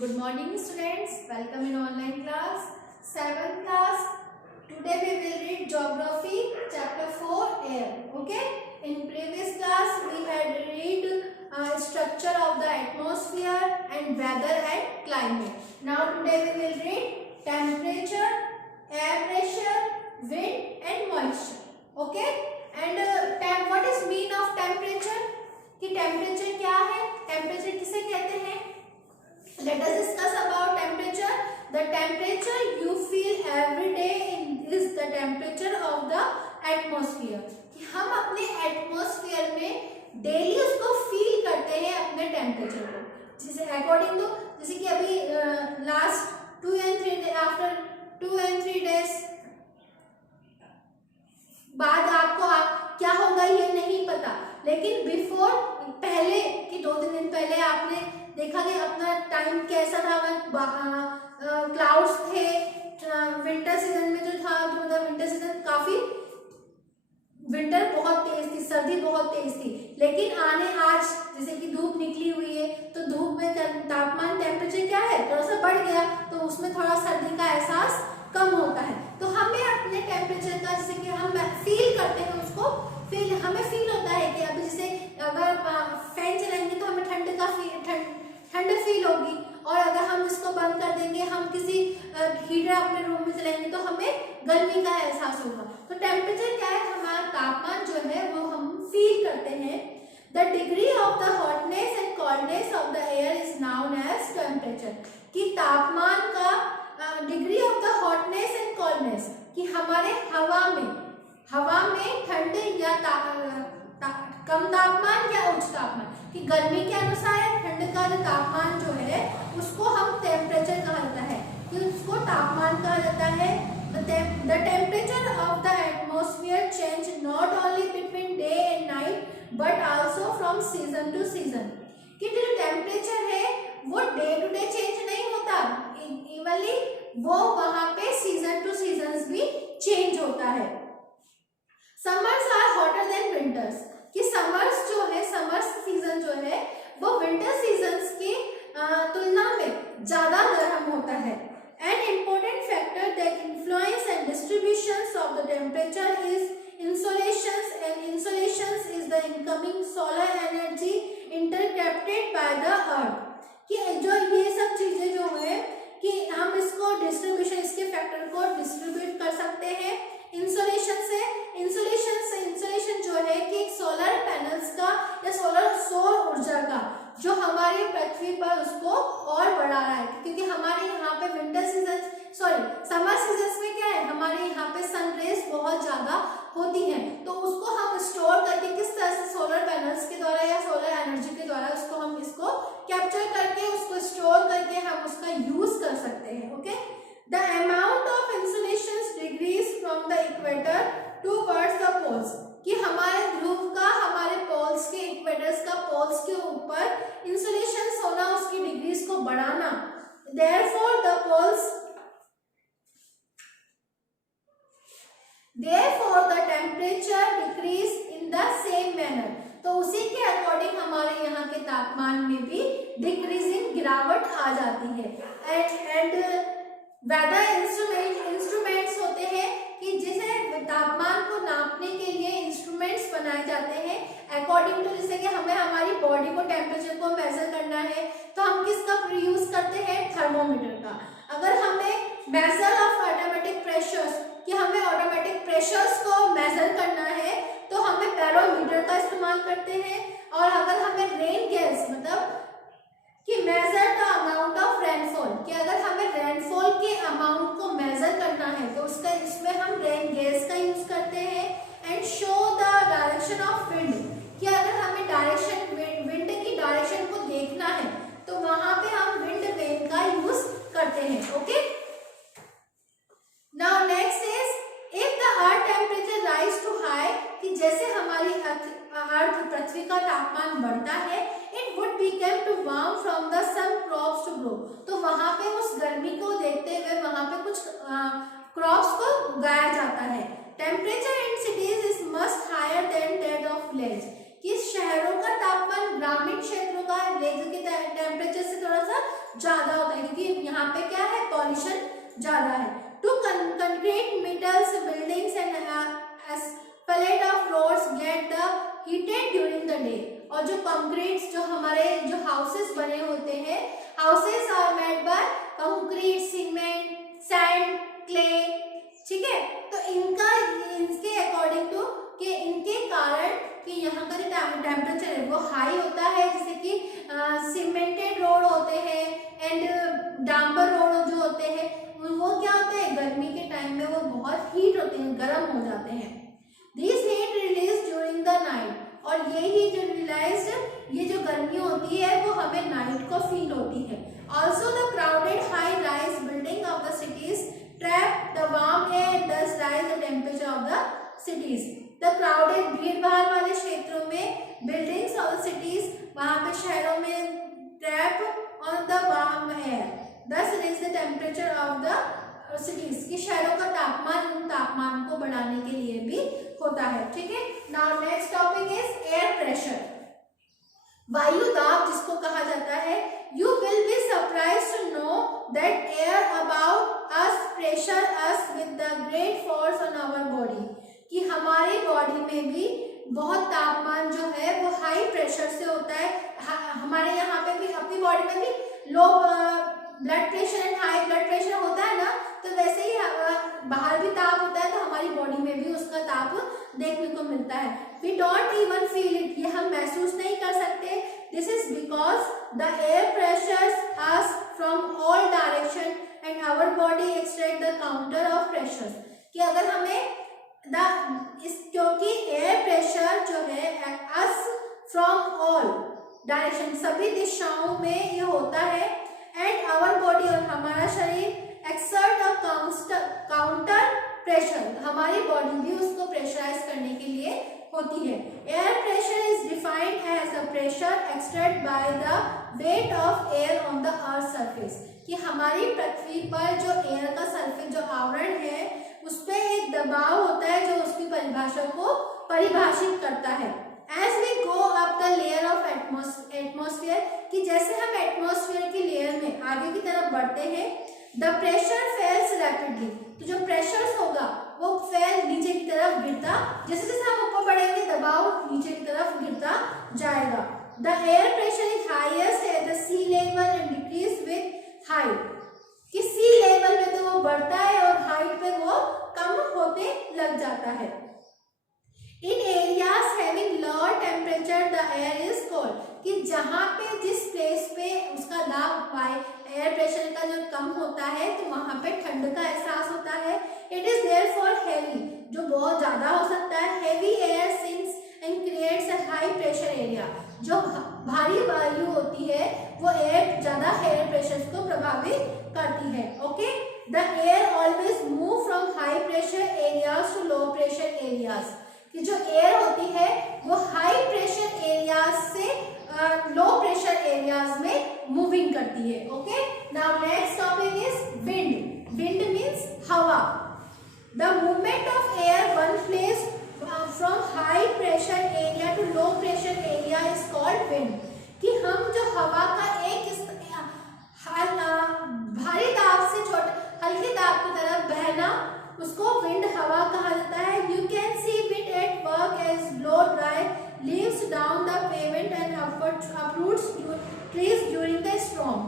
Good morning students, welcome in online class. 7th class. Today we will read Geography chapter 4 Air. Okay. In previous class we had read structure of the atmosphere and weather and climate. Now today we will read temperature, air pressure, wind and moisture. Okay. And what is mean of temperature? कि temperature क्या है, temperature किसे कहते हैं. Let us discuss about temperature. The temperature you feel every day is the temperature of the atmosphere. कि हम अपने atmosphere में डेली उसको फील करते हैं अपने टेम्परेचर को. जिसे अकॉर्डिंग टू जैसे कि अभी last 2 and 3 days after 2 and 3 days बाद आपको क्या होगा ये नहीं पता, लेकिन बिफोर पहले कि 2-3 दिन पहले आपने देखा कि अपना टाइम कैसा था. क्लाउड्स थे. विंटर सीजन में जो था मतलब विंटर सीजन काफी विंटर बहुत तेज थी, सर्दी बहुत तेज थी. लेकिन आज जैसे कि धूप निकली हुई है तो धूप में तापमान टेम्परेचर क्या है थोड़ा सा बढ़ गया तो उसमें थोड़ा सर्दी का एहसास कम होता है. तो हमें अपने टेम्परेचर का जैसे कि हम फील करते हैं उसको हमें फील होता है कि अभी जैसे अगर फैन चलाएंगे तो हमें ठंड फील होगी, और अगर हम इसको बंद कर देंगे, हम किसी हीटर अपने रूम में चलाएंगे तो हमें गर्मी का एहसास होगा. तो टेम्परेचर क्या है, हमारा तापमान जो है वो हम फील करते हैं. The degree of the hotness and coldness of the air is known as temperature. कि तापमान का degree of the hotness and coldness कि हमारे हवा में ठंड या कम तापमान या उच्च तापमान, कि गर्मी के अनुसार ठंड का जो तापमान जो है उसको हम टेम्परेचर कहा जाता है, कि उसको तापमान कहा जाता है. The temperature of the atmosphere change not only between day and night but also from season to season. कि जो टेम्परेचर है वो डे टू डे चेंज नहीं होता, इवनली वो वहां पे सीजन टू सीजन भी चेंज होता है. Summers are hotter than winters. कि समर्स जो है, समर्स सीजन जो है वो विंटर सीजन्स की तुलना में ज्यादा गर्म होता है. An important factor that influence and distributions of the temperature is insolations, and insolations is the incoming solar energy intercepted by the earth. कि जो ये सब चीजें जो है कि हम इसको डिस्ट्रीब्यूशन, इसके फैक्टर को डिस्ट्रीब्यूट कर सकते हैं इंसोलेशन से. इंसोलेशन जो है कि सोलर पैनल्स का या सौर ऊर्जा का जो हमारी पृथ्वी पर उसको और बढ़ा रहा है. क्योंकि हमारे यहाँ पे समर सीजन में क्या है, हमारे यहाँ पे सन रेज बहुत ज्यादा होती हैं, तो उसको हम स्टोर करके किस तरह से सोलर पैनल्स के द्वारा या सोलर एनर्जी के द्वारा उसको हम इसको कैप्चर करके उसको स्टोर करके हम उसका यूज कर सकते हैं. Okay. The amount of insulations decrease from the equator towards the poles. कि हमारे ध्रुव का हमारे पोल्स के इक्वेटर्स का पोल्स के ऊपर इंसुलेशन होना, उसकी डिग्रीज को बढ़ाना. Therefore the temperature decrease in the same manner. तो उसी के अकॉर्डिंग हमारे यहाँ के तापमान में भी डिक्रीजिंग गिरावट आ जाती है. एंड वेदर इंस्ट्रूमेंट्स होते हैं कि जिसे तापमान को नापने के लिए इंस्ट्रूमेंट्स बनाए जाते हैं अकॉर्डिंग टू, जैसे कि हमें हमारी बॉडी को टेम्परेचर को मेजर करना है तो हम किसका यूज करते हैं, थर्मोमीटर का. अगर हमें मेजर ऑफ ऑटोमेटिक प्रेशर्स, कि हमें ऑटोमेटिक प्रेशर्स को मेजर करना है तो हमें बैरोमीटर का इस्तेमाल करते हैं. और अगर हमें रेन गैस मतलब कि measure the amount of rainfall, कि अगर हमें रेनफॉल के अमाउंट को मेजर करना है तो इसमें हम रेन गैस का यूज करते हैं. And show the direction of wind, कि अगर हमें विंड की डायरेक्शन को देखना है तो वहां पे हम विंड वेन का यूज करते हैं. Okay. Now next is if the earth temperature rise to high, कि जैसे हमारी अर्थ पृथ्वी का तापमान बढ़ता है, it would become too warm from the some crops to grow. तो वहां पे उस गर्मी को देखते हुए वहां पे कुछ क्रॉप्स को उगाया जाता है. Temperature in cities is much higher than that of village. कि शहरों का तापमान ग्रामीण क्षेत्रों का विलेज के टेम्परेचर से थोड़ा सा ज्यादा होता है, क्योंकि यहाँ पे क्या है, पॉल्यूशन ज्यादा है। To concrete metals buildings and asphalt of roads get the heated during the day. और जो कंक्रीट, जो हमारे जो हाउसेस बने होते हैं, houses are made by concrete, cement, sand, clay, ठीक है। तो इनके अकॉर्डिंग टू कि इनके कारण कि यहाँ का जो टेम्परेचर है वो हाई होता है, जैसे कि सीमेंटेड रोड होते हैं एंड डांबर रोड जो होते हैं वो क्या होते हैं, गर्मी के टाइम में वो बहुत हीट होते हैं, गर्म हो जाते हैं। This heat release during the night, और यही जो रियलाइज्ड ये जो गर्मी होती है वो हमें नाइट को फील होती है। Also the crowded high rise building of the cities trap the warm air and thus rise the temperature of the cities। The crowded, भीड़ भाड़ वाले क्षेत्रों में बिल्डिंग्स और सिटीज, वहां पे शहरों में trap on the warm air thus raise the temperature of the cities, की शहरों का तापमान उन तापमान को बढ़ाने के लिए भी होता है, ठीक है। Now next topic is air pressure, वायु दाब जिसको कहा जाता है। You will be surprised to know that air about us pressure us with the great force on our body, कि हमारी बॉडी में भी बहुत तापमान जो है वो हाई प्रेशर से होता है। हमारे यहाँ पे भी, अपनी बॉडी में भी low blood pressure and high blood pressure होता है ना, तो वैसे ही बाहर भी ताप होता है, तो हमारी बॉडी में भी उसका ताप देखने को मिलता है। We don't even feel it, ये हम महसूस नहीं कर सकते। This is because the air pressures us from all direction and our body extract the counter of pressures, कि अगर हमें क्योंकि एयर प्रेशर जो है अस फ्रॉम ऑल डायरेक्शन, सभी दिशाओं में ये होता है, एंड आवर बॉडी, और हमारा शरीर एक्सर्ट अ काउंटर प्रेशर, हमारी बॉडी भी उसको प्रेशराइज करने के लिए होती है। Air pressure is defined as the pressure exerted by the weight of air on the earth surface, कि हमारी पृथ्वी पर जो एयर का सरफेस, जो आवरण है, उस पे एक दबाव होता है जो उसकी परिभाषा को परिभाषित करता है। As we go up the layer of atmosphere, कि जैसे हम एटमॉस्फेयर की लेयर में आगे की तरफ बढ़ते हैं, the pressure falls rapidly, तो जो प्रेशर होगा वो फैल नीचे की तरफ गिरता, जैसे जैसे हम ऊपर बढ़ेंगे दबाव नीचे की तरफ गिरता जाएगा। The air pressure is highest at the sea level and decrease with height, कि सी लेवल में तो वो बढ़ता है और हाइट पे वो कम होते लग जाता है। In areas having lower temperature the air is cold, कि जहाँ पे जिस प्लेस पे उसका दाब एयर प्रेशर का जो कम होता है तो वहाँ पे ठंड का एहसास होता है। इट इज देयरफॉर हेवी, जो बहुत ज्यादा हो सकता है। Heavy air sinks and creates a high pressure area, जो भारी वायु होती है वो ज्यादा एयर प्रेशर को प्रभावित करती है। Okay, the air always move from high pressure areas to low pressure areas, कि जो एयर होती है वो हाई प्रेशर एरियाज से लो प्रेशर एरियाज में मूविंग करती है। Okay, now next topic is wind. Wind means हवा। The movement of air one place from high pressure area to low pressure area is called wind, कि हम जो हवा का एक भारी दाब से हल्के दाब की तरफ बहना, उसको विंड हवा कहा जाता है। You can see wind at work as blow dry leaves down the pavement and uproots trees during the storm,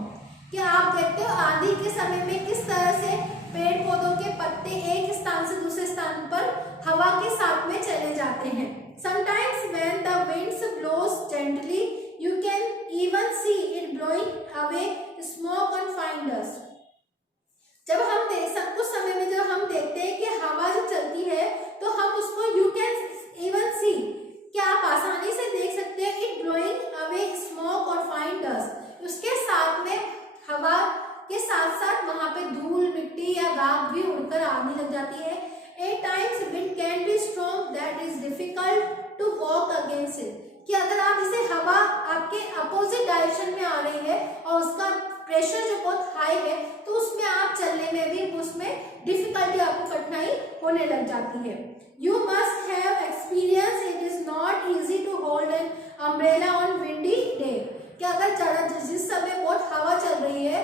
कि आप देखते हो आंधी के समय में किस तरह से पेड़ पौधों के पत्ते एक स्थान से दूसरे स्थान पर हवा के साथ में चले जाते हैं। Sometimes when the winds blows gently, you can even see it blowing away smoke and fine dust. जब हम कुछ समय में जब हम देखते हैं कि हवा जो चलती है तो हम उसको you can even see, क्या आप आसानी से देख सकते हैं, it blowing away smoke और fine dust, उसके साथ में हवा के साथ साथ वहां पे धूल मिट्टी या दाग भी उड़कर आने लग जाती है। At times wind can be strong that is difficult to walk against it, कि अगर आप इसे हवा आपके अपोजिट डायरेक्शन में आ रही है और उसका प्रेशर जो बहुत हाई है तो उसमें आप चलने में भी उसमें डिफिकल्टी, आपको कठिनाई होने लग जाती है। You must have experience it is not easy to hold an umbrella on windy day, कि अगर जिस समय बहुत हवा चल रही है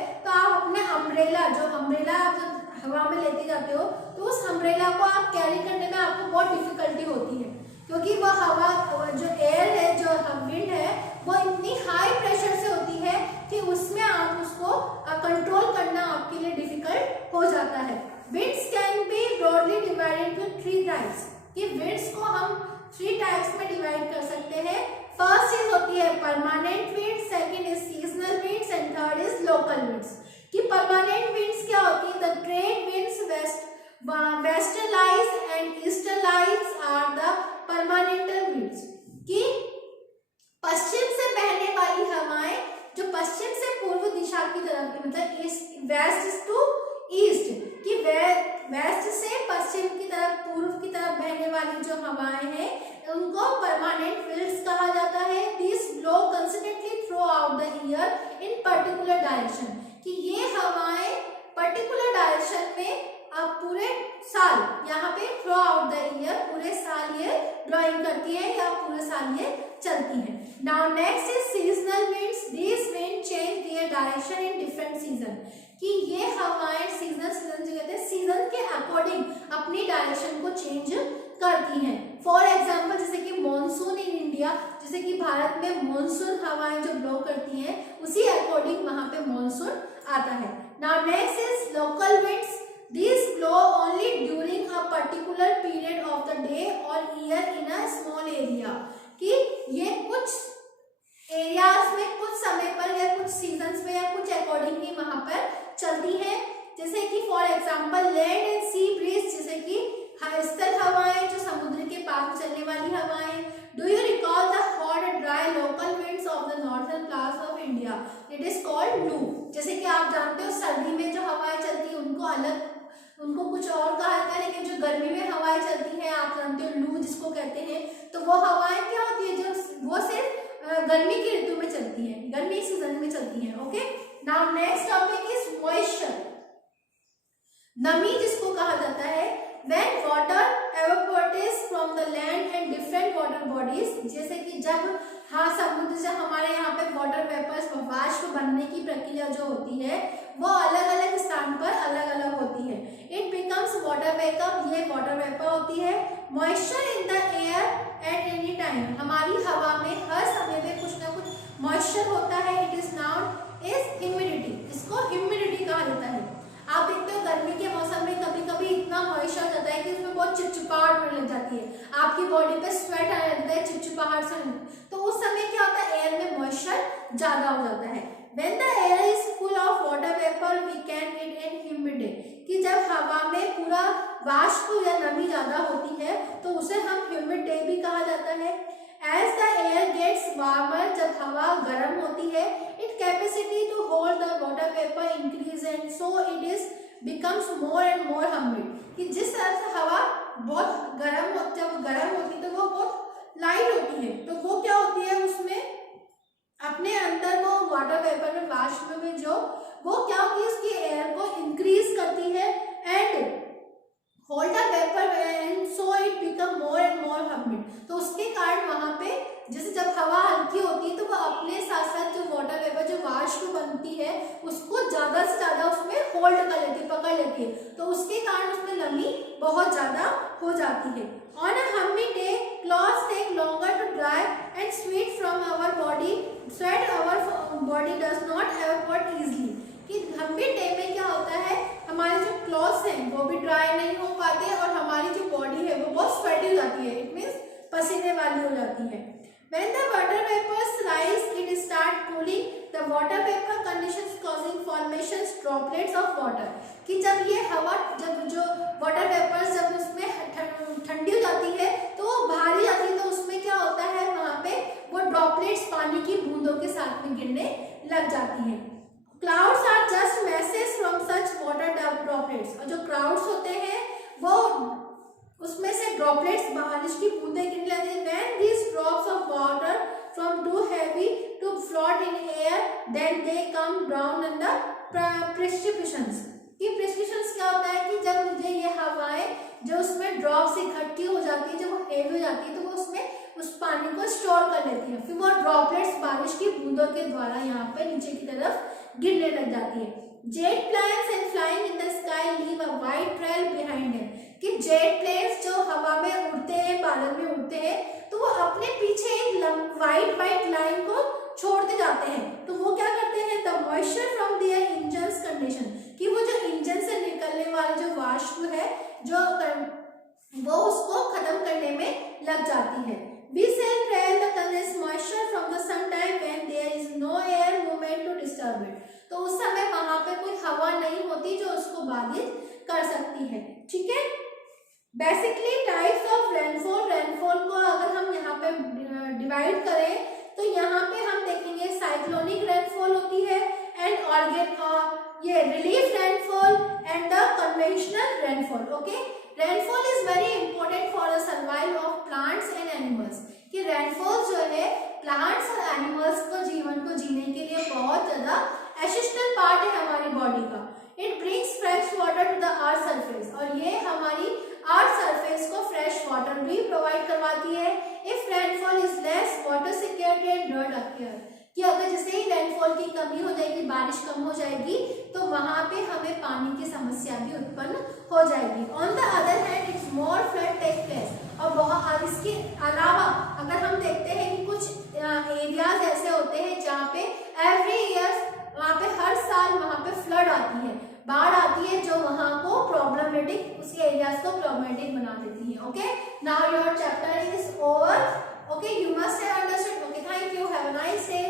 हवा में लेते जाते हो तो उस अम्ब्रेला को आप कैरी करने में आपको बहुत डिफिकल्टी होती है, क्योंकि वह हवा जो एयर है, जो विंड है, वो इतनी हाई प्रेशर से होती है कि उसमें आप उसको कंट्रोल करना आपके लिए डिफिकल्ट हो जाता है। Winds can be broadly divided to 3 types, कि विंड्स को हम 3 टाइप्स में डिवाइड कर सकते हैं। फर्स्ट चीज होती है permanent winds, second is seasonal winds and third is local winds. कि परमानेंट विंड्स क्या होती है? The trade winds westerlies and easterlies are the permanental winds. कि पश्चिम से बहने वाली हवाएं जो पश्चिम से पूर्व दिशा की तरफ, मतलब वेस्ट टू ईस्ट, कि वेस्ट से पश्चिम की तरफ, पूर्व की तरफ बहने वाली जो हवाएं हैं उनको परमानेंट विंड्स कहा जाता है। This blow consistently through out the year in particular direction. कि ये हवाएं पर्टिकुलर डायरेक्शन में पूरे साल, यहाँ पे थ्रू आउट द ईयर, पूरे साल ये ब्लोइंग करती है या पूरे साल ये चलती है। Now next is seasonal winds. This wind change their direction in different season. कि ये हवाएं सीजन जो कहते हैं, सीजन के अकॉर्डिंग अपनी डायरेक्शन को चेंज करती हैं। फॉर एग्जाम्पल जैसे कि मॉनसून इन इंडिया, जैसे कि भारत में मॉनसून हवाएं जो ब्लो करती हैं उसी अकॉर्डिंग वहां पे मॉनसून आता है। Now next is local winds. These blow only during a particular period of the day or year in a small area। कि ये कुछ एरियाज में कुछ समय पर या कुछ सीजन्स में या कुछ अकॉर्डिंग ही वहां पर चलती है। जैसे कि for example land and sea breeze, जैसे कि स्थल हवाएं जो समुद्र के पास चलने वाली हवाएं। Do you recall the hot and dry local winds of the northern parts of India? It is called लू। जैसे कि आप जानते हो सर्दी में जो हवाएं चलती है उनको कुछ और कहा जाता है, लेकिन जो गर्मी में हवाएं चलती हैं आप जानते हो लू जिसको कहते हैं, तो वो हवाएं क्या होती है जो वो सिर्फ गर्मी की ऋतु में चलती हैं, गर्मी सीजन में चलती हैं। Okay, now next topic is moisture. नमी जिसको कहा जाता है, when water evaporates from the land and different water bodies, जैसे कि जब समुद्र से हमारे यहाँ पे वाटर वेपर्स, वाष्प बनने की प्रक्रिया जो होती है वो अलग अलग स्थान पर अलग अलग होती है। इट बिकम्स वाटर वेपर, ये वाटर वेपर होती है। Moisture in the air at any time, हमारी हवा में हर समय में कुछ ना कुछ मॉइस्चर होता है। It is noun is humidity, इसको ह्यूमिडिटी कहा जाता है। आप देखते हो गर्मी के मौसम में कभी कभी इतना मॉइस्चर हो जाता है कि उसमें बहुत चिपचिपाहट होने लग जाती है, आपकी बॉडी पे स्वेट आने लगता है चिपचिपाहट से, तो उस समय क्या होता है एयर में मॉइस्चर ज्यादा हो जाता है। When the air is full of water vapor we can get an humidity, कि जब हवा में पूरा वाष्प या नमी ज्यादा होती है तो उसे हम ह्यूमिड डे भी कहा जाता है। As the air gets warmer, जब हवा गर्म होती है, its capacity to hold the water vapor increase and so it is becomes more and more humid। कि जिस तरह से हवा बहुत जब गर्म होती है तो वो बहुत लाइट होती है, तो वो क्या होती है उसमें अपने अंदर वो वाटर वेपर में वाष्प में जो वो क्या होती है उसकी एयर को इंक्रीज करती है and hold the vapour and so it become more and more humid. तो उसके कारण वहां पे जैसे जब हवा हल्की होती है तो वो अपने साथ साथ जो वाटर वेपर जो वाष्प बनती है उसको ज्यादा से ज्यादा उसमें होल्ड कर लेती है, पकड़ लेती है, तो उसके कारण उसमें नमी बहुत ज्यादा हो जाती है। On a humid day, clothes take longer to dry and sweat from our body. Sweat our body does not evaporate easily। कि humid day में क्या होता है हमारे जो क्लॉथ्स हैं वो भी ड्राई नहीं हो पाते और हमारी जो बॉडी है वो बहुत स्वेटी हो जाती है, इट मीन्स पसीने वाली हो जाती है। When the water vapors rise, it start cooling the water vapor conditions causing formations droplets of water। कि जब ये हवा जब जो वाटर वेपर्स जब उसमें ठंडी हो जाती है तो वो भारी जाती है, तो उसमें क्या होता है वहां पे वो ड्रॉपलेट्स पानी की बूंदों के साथ में गिरने लग जाती हैं। Clouds are just masses from such water droplets, और जो क्लाउड्स होते हैं वो उसमें से ड्रॉपलेट्स बारिश की बूंदें गिरने लगती है। When these drops of water from too heavy to float in air then they come down in the precipitations. कि प्रेसिपिटेशंस क्या होता है कि जब मुझे ये हवाएं जो उसमें ड्रॉप्स इकट्ठी हो जाती है, जब वो हेवी हो जाती है तो वो उसमें उस पानी को स्टोर कर लेती है, फिर वो ड्रॉपलेट्स बारिश की बूंदों के द्वारा यहाँ पे नीचे की तरफ गिरने लग जाती है। Jet planes and flying in the sky leave a white trail behind them, कि जेट प्लेन्स जो हवा में उड़ते हैं, बादल में उड़ते हैं, तो वो अपने पीछे एक वाइट लाइन को छोड़ते जाते हैं। तो वो क्या करते हैं, the moisture from their engines condition, कि वो जो इंजन से निकलने वाली जो वाष्प है जो वो उसको खत्म करने में लग जाती है। We shall trail the condensed moisture from the sometime when there is no air movement to disturb it. तो उस समय वहां पे कोई हवा नहीं होती जो उसको बाधित कर सकती है। ठीक है, basically types of rainfall, rainfall को अगर हम यहाँ पे डिवाइड करें तो यहाँ पे हम देखेंगे साइक्लोनिक रेनफॉल होती है एंड ये relief rainfall and the conventional rainfall. Okay, rainfall is very important for the survival of plants and animals, कि रेनफॉल जो है प्लांट्स और एनिमल्स को जीवन को जीने के लिए बहुत ज्यादा एसेंशियल पार्ट है हमारी बॉडी का। It brings fresh water to the earth surface, और ये हमारी अर्थ सरफेस को फ्रेश वाटर भी प्रोवाइड करवाती है। If rainfall is less water security and drought occur, कि अगर जैसे ही रेनफॉल की कमी हो जाएगी, बारिश कम हो जाएगी, तो वहां पे हमें पानी की समस्या भी उत्पन्न हो जाएगी। On the other hand it's more flood take place, और बहुत इसके अलावा अगर हम देखते हैं कि कुछ एरियाज ऐसे होते हैं जहाँ पे एवरी ईयर वहाँ पे हर साल वहाँ पे फ्लड आती है, बाढ़ आती है, जो वहाँ को प्रॉब्लमेटिक, उस एरियाज को प्रॉब्लमेटिक बना देती है। Okay, now your chapter is over. Okay, you must have understood. Okay, thank you, have a nice day.